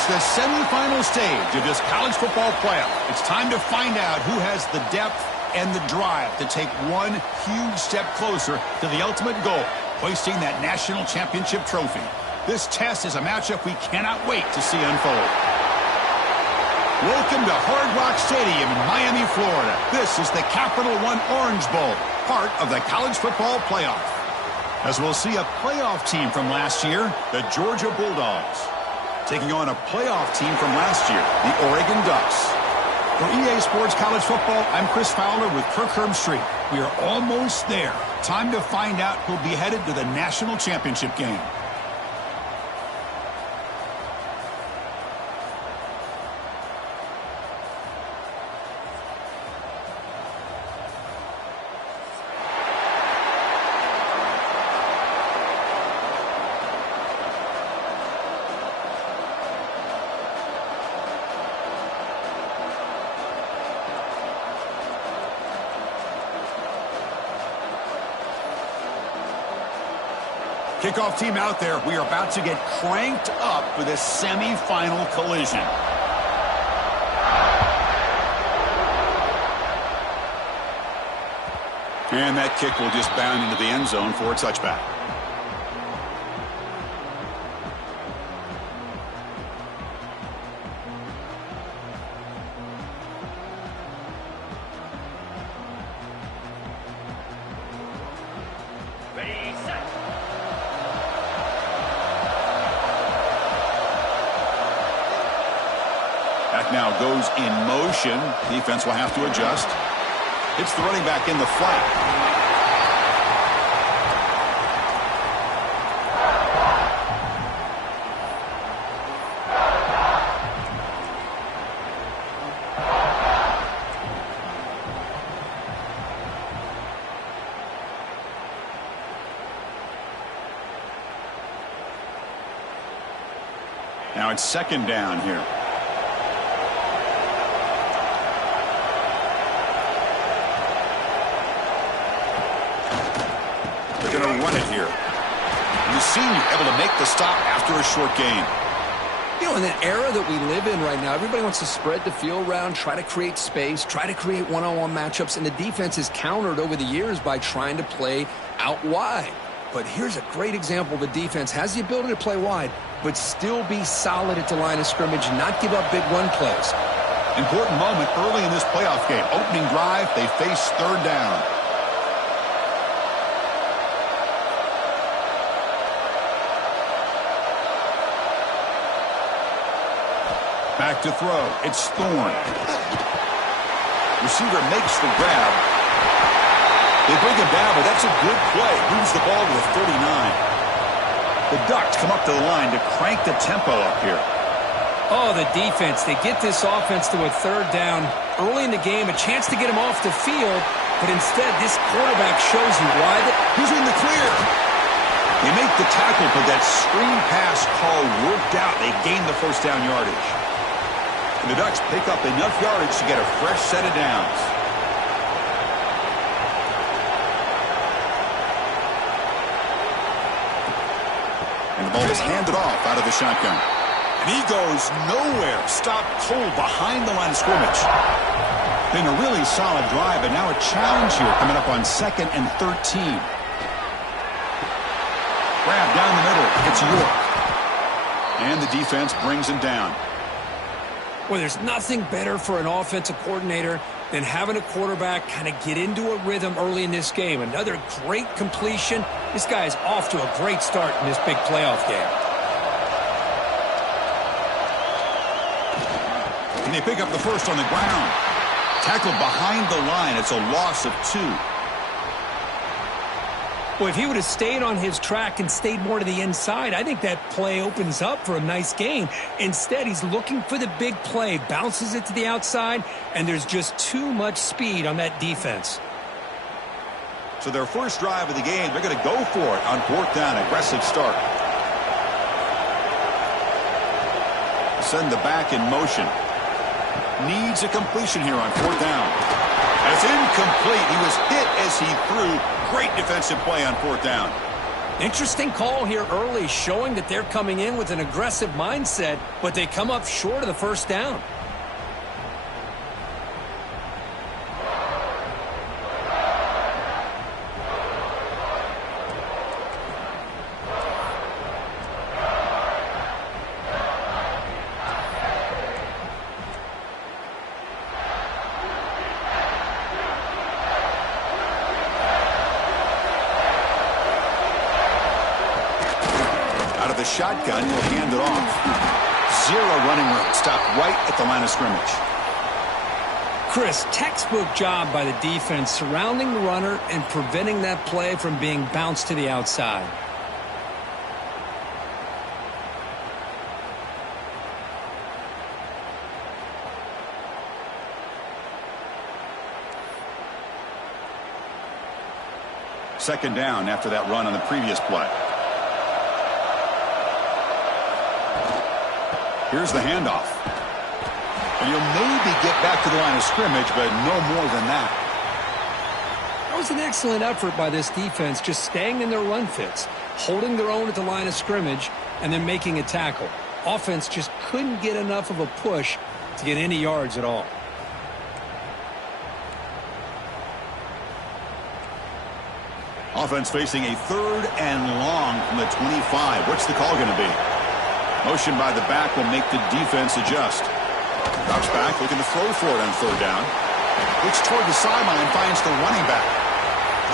It's the semifinal stage of this college football playoff. It's time to find out who has the depth and the drive to take one huge step closer to the ultimate goal, hoisting that national championship trophy. This test is a matchup we cannot wait to see unfold. Welcome to Hard Rock Stadium in Miami, Florida. This is the Capital One Orange Bowl, part of the college football playoff. As we'll see a playoff team from last year, the Georgia Bulldogs, taking on a playoff team from last year, the Oregon Ducks. For EA Sports College Football, I'm Chris Fowler with Kirk Herbstreit. We are almost there. Time to find out who'll be headed to the national championship game. Kickoff team out there. We are about to get cranked up for this semifinal collision. And that kick will just bound into the end zone for a touchback. Now goes in motion. Defense will have to adjust. It's the running back in the flat. Now it's second down here. Going to run it here. And the senior able to make the stop after a short gain. You know, in the era that we live in right now, everybody wants to spread the field around, try to create space, try to create one-on-one matchups, and the defense is countered over the years by trying to play out wide. But here's a great example. The defense has the ability to play wide, but still be solid at the line of scrimmage and not give up big run plays. Important moment early in this playoff game. Opening drive, they face third down. Back to throw. It's Thorne. Receiver makes the grab. They bring him down, but that's a good play. Moves the ball to the 39. The Ducks come up to the line to crank the tempo up here. Oh, the defense. They get this offense to a third down early in the game, a chance to get him off the field, but instead this quarterback shows you why. He's in the clear. They make the tackle, but that screen pass call worked out. They gain the first down yardage. And the Ducks pick up enough yardage to get a fresh set of downs. And the ball is handed off out of the shotgun. And he goes nowhere. Stopped cold behind the line of scrimmage. Been a really solid drive, and now a challenge here coming up on 2nd and 13. Grab down the middle. It's York. And the defense brings him down. Well, there's nothing better for an offensive coordinator than having a quarterback kind of get into a rhythm early in this game. Another great completion. This guy is off to a great start in this big playoff game. And they pick up the first on the ground. Tackled behind the line. It's a loss of 2. Well, if he would have stayed on his track and stayed more to the inside, I think that play opens up for a nice gain. Instead, he's looking for the big play, bounces it to the outside, and there's just too much speed on that defense. So their first drive of the game, they're going to go for it on 4th down. Aggressive start. Send the back in motion. Needs a completion here on 4th down. It's incomplete. He was hit as he threw. Great defensive play on 4th down. Interesting call here early, showing that they're coming in with an aggressive mindset, but they come up short of the first down. The shotgun will hand it off. Zero running room. Stopped right at the line of scrimmage. Chris, textbook job by the defense surrounding the runner and preventing that play from being bounced to the outside. Second down after that run on the previous play. Here's the handoff. And he'll maybe get back to the line of scrimmage, but no more than that. That was an excellent effort by this defense, just staying in their run fits, holding their own at the line of scrimmage, and then making a tackle. Offense just couldn't get enough of a push to get any yards at all. Offense facing a 3rd and long from the 25. What's the call going to be? Motion by the back will make the defense adjust. Drops back, looking to throw for it on 3rd down. Looks toward the sideline, finds the running back.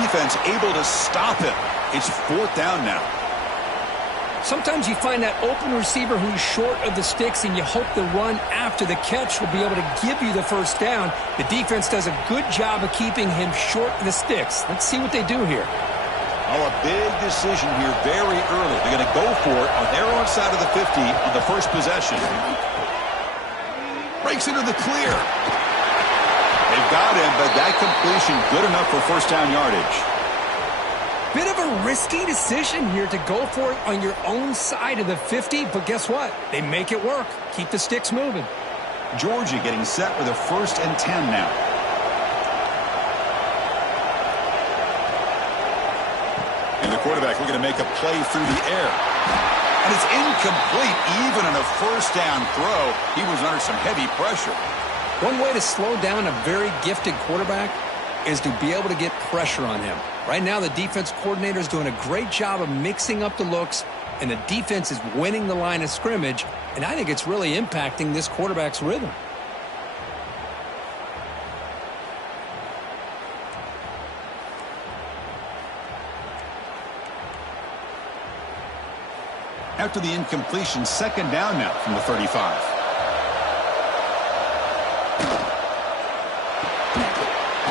Defense able to stop him. It's 4th down now. Sometimes you find that open receiver who's short of the sticks, and you hope the run after the catch will be able to give you the first down. The defense does a good job of keeping him short of the sticks. Let's see what they do here. Oh, a big decision here very early. They're going to go for it on their own side of the 50 on the first possession. Breaks into the clear. They've got him, but that completion good enough for first down yardage. Bit of a risky decision here to go for it on your own side of the 50, but guess what? They make it work. Keep the sticks moving. Georgia getting set with a 1st and 10 now. And the quarterback looking to make a play through the air. And it's incomplete. Even on a first down throw, he was under some heavy pressure. One way to slow down a very gifted quarterback is to be able to get pressure on him. Right now, the defense coordinator is doing a great job of mixing up the looks, and the defense is winning the line of scrimmage, and I think it's really impacting this quarterback's rhythm. After the incompletion, 2nd down now from the 35.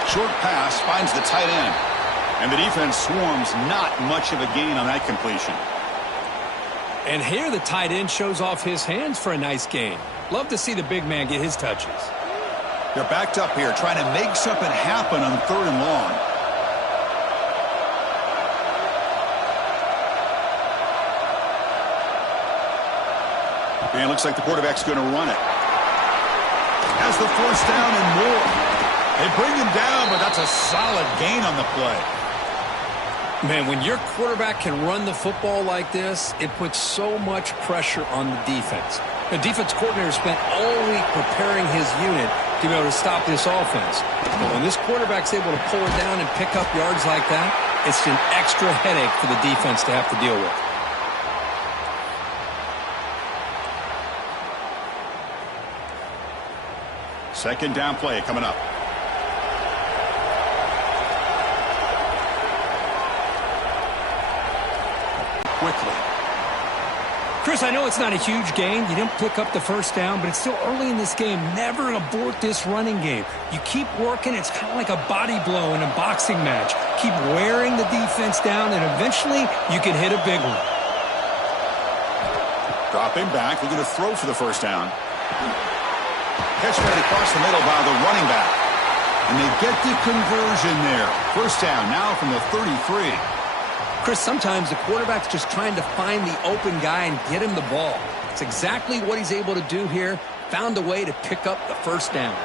Short pass finds the tight end. And the defense swarms, not much of a gain on that completion. And here the tight end shows off his hands for a nice gain. Love to see the big man get his touches. They're backed up here trying to make something happen on 3rd and long. And it looks like the quarterback's going to run it. Has the first down and more. They bring him down, but that's a solid gain on the play. Man, when your quarterback can run the football like this, it puts so much pressure on the defense. The defense coordinator spent all week preparing his unit to be able to stop this offense. But when this quarterback's able to pull it down and pick up yards like that, it's an extra headache for the defense to have to deal with. Second down play coming up. Quickly. Chris, I know it's not a huge gain. You didn't pick up the first down, but it's still early in this game. Never abort this running game. You keep working. It's kind of like a body blow in a boxing match. Keep wearing the defense down, and eventually you can hit a big one. Dropping back, looking to throw for the first down. Catch right across the middle by the running back. And they get the conversion there. First down now from the 33. Chris, sometimes the quarterback's just trying to find the open guy and get him the ball. It's exactly what he's able to do here. Found a way to pick up the first down.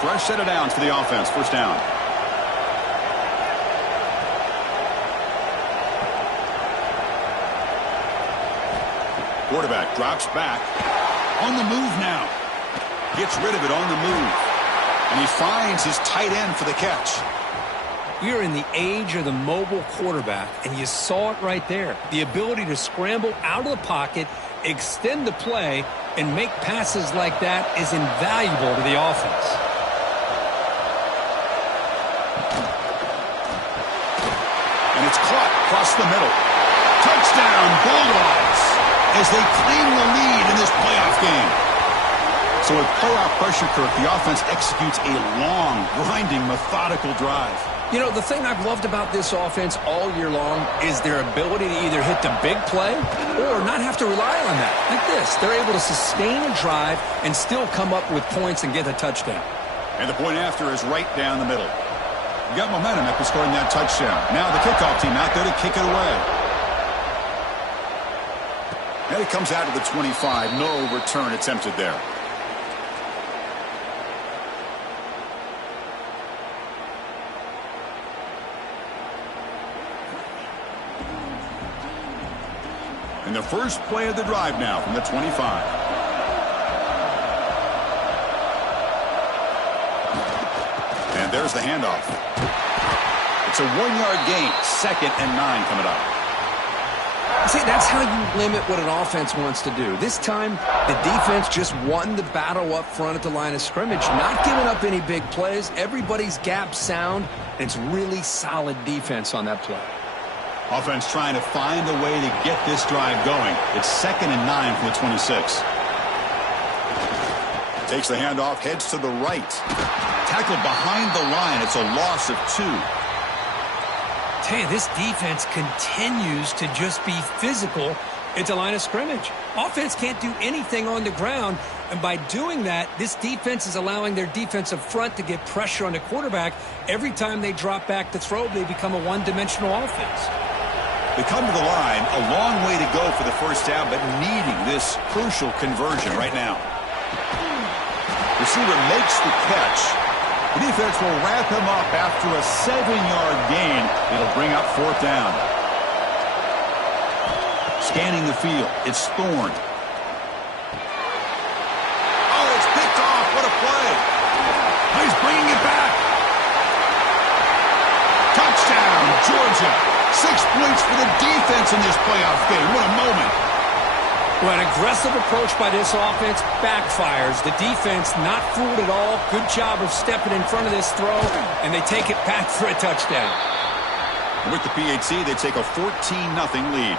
Fresh set of downs for the offense. First down. Quarterback drops back. On the move now. Gets rid of it on the move. And he finds his tight end for the catch. We are in the age of the mobile quarterback, and you saw it right there. The ability to scramble out of the pocket, extend the play, and make passes like that is invaluable to the offense. And it's caught across the middle. Touchdown, Bulldogs, as they claim the lead in this playoff game. So with playoff pressure, Kirk, the offense executes a long, grinding, methodical drive. You know, the thing I've loved about this offense all year long is their ability to either hit the big play or not have to rely on that. Like this, they're able to sustain a drive and still come up with points and get a touchdown. And the point after is right down the middle. You got momentum after scoring that touchdown. Now the kickoff team out there to kick it away. And it comes out to the 25. No return attempted there. And the first play of the drive now from the 25. And there's the handoff. It's a 1-yard gain. 2nd and 9 coming up. See, that's how you limit what an offense wants to do. This time, the defense just won the battle up front at the line of scrimmage, not giving up any big plays. Everybody's gap sound, and it's really solid defense on that play. Offense trying to find a way to get this drive going. It's 2nd and 9 from the 26. Takes the handoff, heads to the right. Tackled behind the line. It's a loss of 2. Tell you, this defense continues to just be physical at the line of scrimmage. Offense can't do anything on the ground, and by doing that, this defense is allowing their defensive front to get pressure on the quarterback. Every time they drop back to throw, they become a one-dimensional offense. They come to the line, a long way to go for the first down, but needing this crucial conversion right now. Receiver makes the catch. The defense will wrap him up after a 7-yard gain. It'll bring up 4th down. Scanning the field, it's Thorne. Oh, it's picked off. What a play. He's bringing it back. Touchdown, Georgia. 6 points for the defense in this playoff game. What a moment. Well, an aggressive approach by this offense backfires. The defense not fooled at all. Good job of stepping in front of this throw, and they take it back for a touchdown. And with the PAT, they take a 14-0 lead.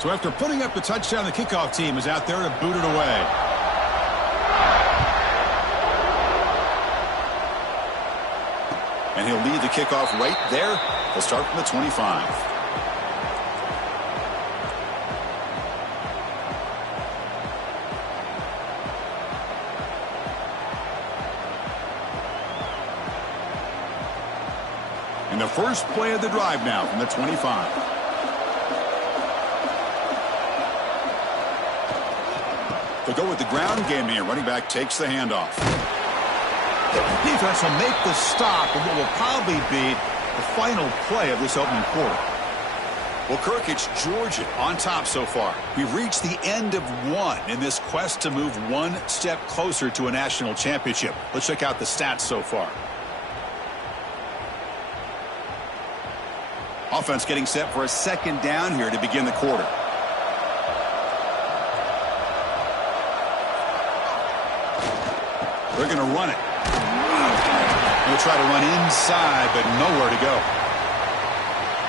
So after putting up the touchdown, the kickoff team is out there to boot it away. And he'll lead the kickoff right there. He'll start from the 25. And the first play of the drive now from the 25. They'll go with the ground game here. Running back takes the handoff. The defense will make the stop of what will probably be the final play of this opening quarter. Well, Kirk, it's Georgia on top so far. We've reached the end of one in this quest to move one step closer to a national championship. Let's check out the stats so far. Offense getting set for a 2nd down here to begin the quarter. They're going to run it. We'll try to run inside, but nowhere to go.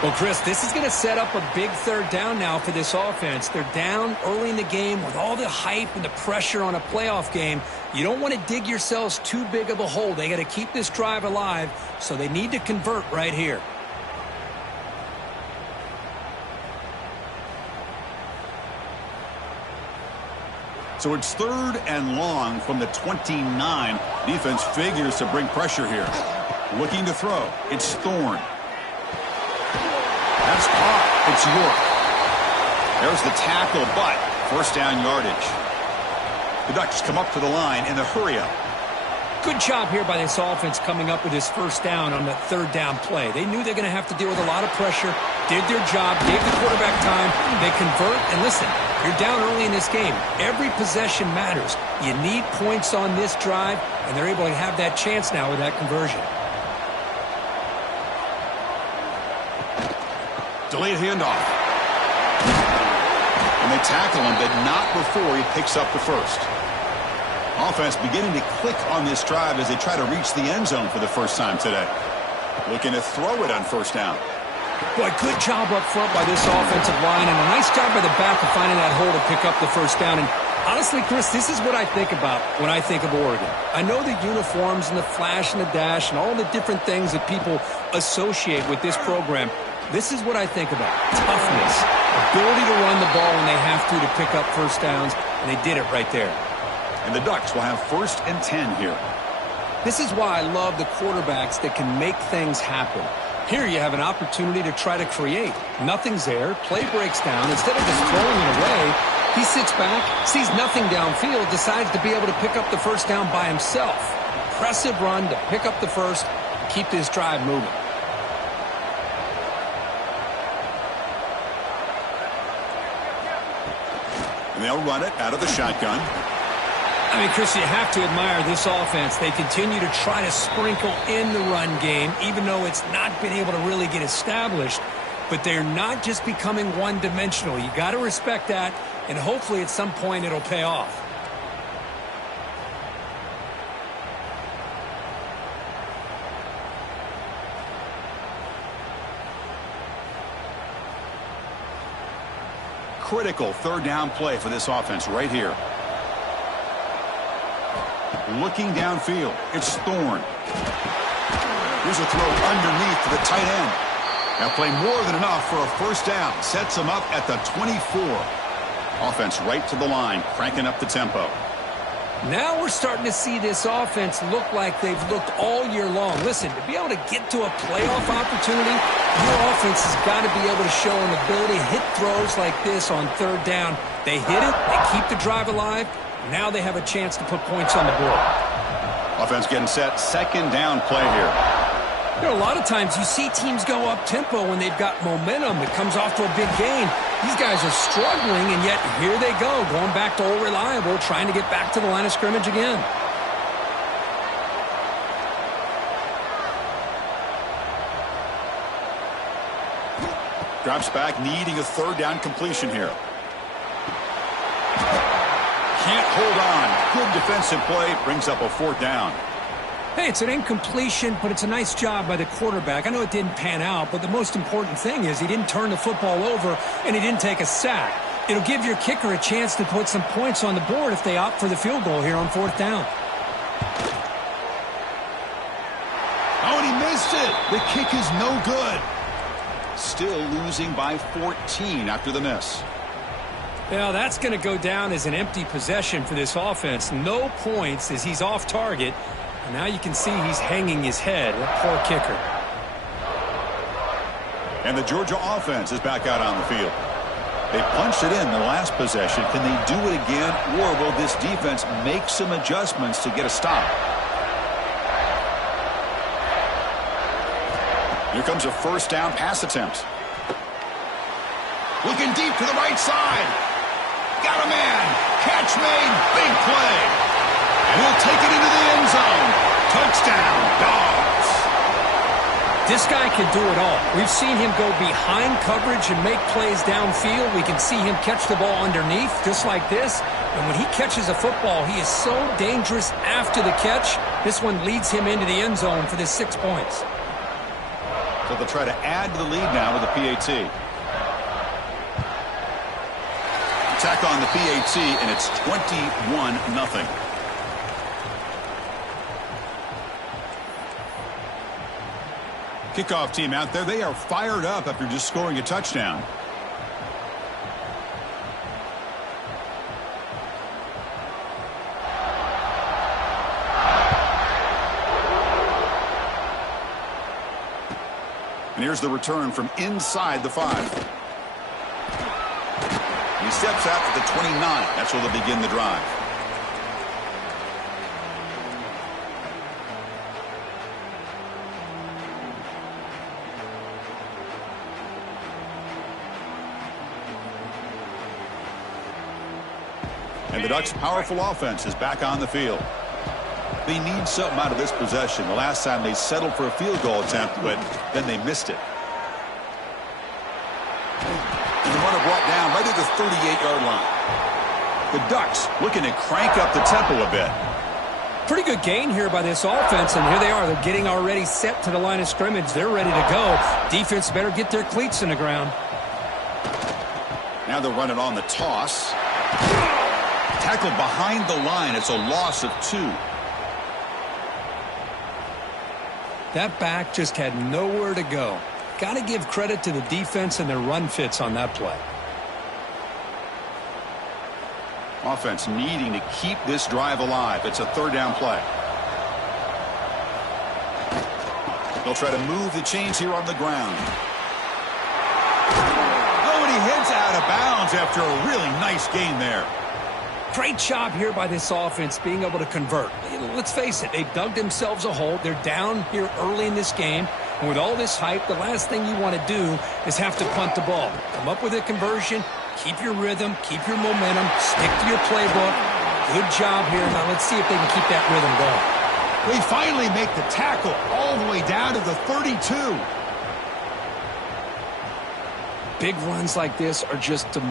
Well, Chris, this is going to set up a big 3rd down now for this offense. They're down early in the game with all the hype and the pressure on a playoff game. You don't want to dig yourselves too big of a hole. They got to keep this drive alive, so they need to convert right here. So it's 3rd and long from the 29. Defense figures to bring pressure here. Looking to throw. It's Thorne. That's caught. It's York. There's the tackle, but 1st down yardage. The Ducks come up to the line in the hurry-up. Good job here by this offense coming up with his 1st down on the 3rd down play. They knew they're going to have to deal with a lot of pressure. did their job, gave the quarterback time. They convert, and listen, you're down early in this game. Every possession matters. You need points on this drive, and they're able to have that chance now with that conversion. Delayed handoff. And they tackle him, but not before he picks up the first. Offense beginning to click on this drive as they try to reach the end zone for the first time today. Looking to throw it on first down. Boy, good job up front by this offensive line, and a nice job by the back of finding that hole to pick up the first down. And honestly, Chris, this is what I think about when I think of Oregon. I know the uniforms and the flash and the dash and all the different things that people associate with this program. This is what I think about. Toughness, ability to run the ball when they have to pick up first downs, and they did it right there. And the Ducks will have 1st and 10 here. This is why I love the quarterbacks that can make things happen. Here you have an opportunity to try to create. Nothing's there. Play breaks down. Instead of just throwing it away, he sits back, sees nothing downfield, decides to be able to pick up the first down by himself. Impressive run to pick up the first, keep this drive moving. And they'll run it out of the shotgun. I mean, Chris, you have to admire this offense. They continue to try to sprinkle in the run game, even though it's not been able to really get established. But they're not just becoming one-dimensional. You got to respect that, and hopefully at some point it'll pay off. Critical 3rd down play for this offense right here. Looking downfield, it's Thorne. Here's a throw underneath to the tight end. Now play more than enough for a first down. Sets him up at the 24. Offense right to the line, cranking up the tempo. Now we're starting to see this offense look like they've looked all year long. Listen, to be able to get to a playoff opportunity, your offense has got to be able to show an ability to hit throws like this on 3rd down. They hit it, they keep the drive alive. Now they have a chance to put points on the board. Offense getting set. 2nd down play here. You know, a lot of times you see teams go up-tempo when they've got momentum. It comes off to a big gain. These guys are struggling, and yet here they go, going back to old reliable, trying to get back to the line of scrimmage again. Drops back, needing a 3rd down completion here. Can't hold on. Good defensive play. Brings up a 4th down. Hey, it's an incompletion, but it's a nice job by the quarterback. I know it didn't pan out, but the most important thing is he didn't turn the football over and he didn't take a sack. It'll give your kicker a chance to put some points on the board if they opt for the field goal here on 4th down. Oh, and he missed it. The kick is no good. Still losing by 14 after the miss. Well, that's going to go down as an empty possession for this offense. No points as he's off target. And now you can see he's hanging his head. That poor kicker. And the Georgia offense is back out on the field. They punched it in the last possession. Can they do it again, or will this defense make some adjustments to get a stop? Here comes a 1st down pass attempt. Looking deep to the right side. Got a man. Catch made. Big play. And he'll take it into the end zone. Touchdown, Dogs. This guy can do it all. We've seen him go behind coverage and make plays downfield. We can see him catch the ball underneath just like this. And when he catches a football, he is so dangerous after the catch. This one leads him into the end zone for the 6 points. So they'll try to add to the lead now with the PAT. Attack on the PAT, and it's 21-0. Kickoff team out there. They are fired up after just scoring a touchdown. And here's the return from inside the 5. He steps out at the 29. That's where they'll begin the drive. And the Ducks' powerful offense is back on the field. They need something out of this possession. The last time they settled for a field goal attempt, but then they missed it. And the runner brought down right at the 38-yard line. The Ducks looking to crank up the tempo a bit. Pretty good gain here by this offense, and here they are. They're getting already set to the line of scrimmage. They're ready to go. Defense better get their cleats in the ground. Now they're running on the toss. Tackled behind the line. It's a loss of 2. That back just had nowhere to go. Got to give credit to the defense and their run fits on that play. Offense needing to keep this drive alive. It's a third down play. They'll try to move the chains here on the ground. Oh, and he heads out of bounds after a really nice gain there. Great job here by this offense being able to convert. Let's face it, they've dug themselves a hole. They're down here early in this game. And with all this hype, the last thing you want to do is have to punt the ball. Come up with a conversion, keep your rhythm, keep your momentum, stick to your playbook. Good job here. Now let's see if they can keep that rhythm going. They finally make the tackle all the way down to the 32. Big runs like this are just the